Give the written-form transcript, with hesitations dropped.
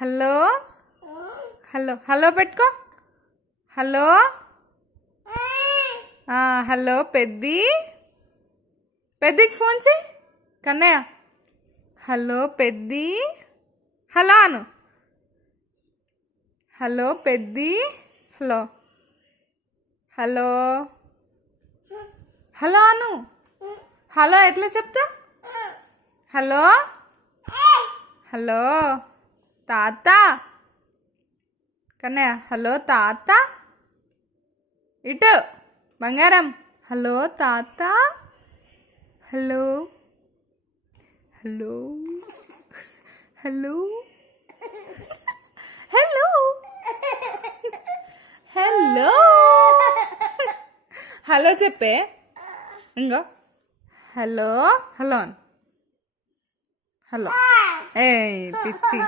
Hello hello hello పెట్టుకో. Hello hello పెద్దికి phone చేయి కన్నయ్య. హలో పెద్ది, హలో అను. Hello Peddi, hello hello hello అను. హలో ఎట్లా చెప్తా? హలో హలో తాత కన్నయ్య. హలో తాత, ఇటు బంగారం. హలో తాత, hello hello hello hello hello hello చెప్పే. ఇంకో హలో హలో హలో. ఏ పిచ్చి.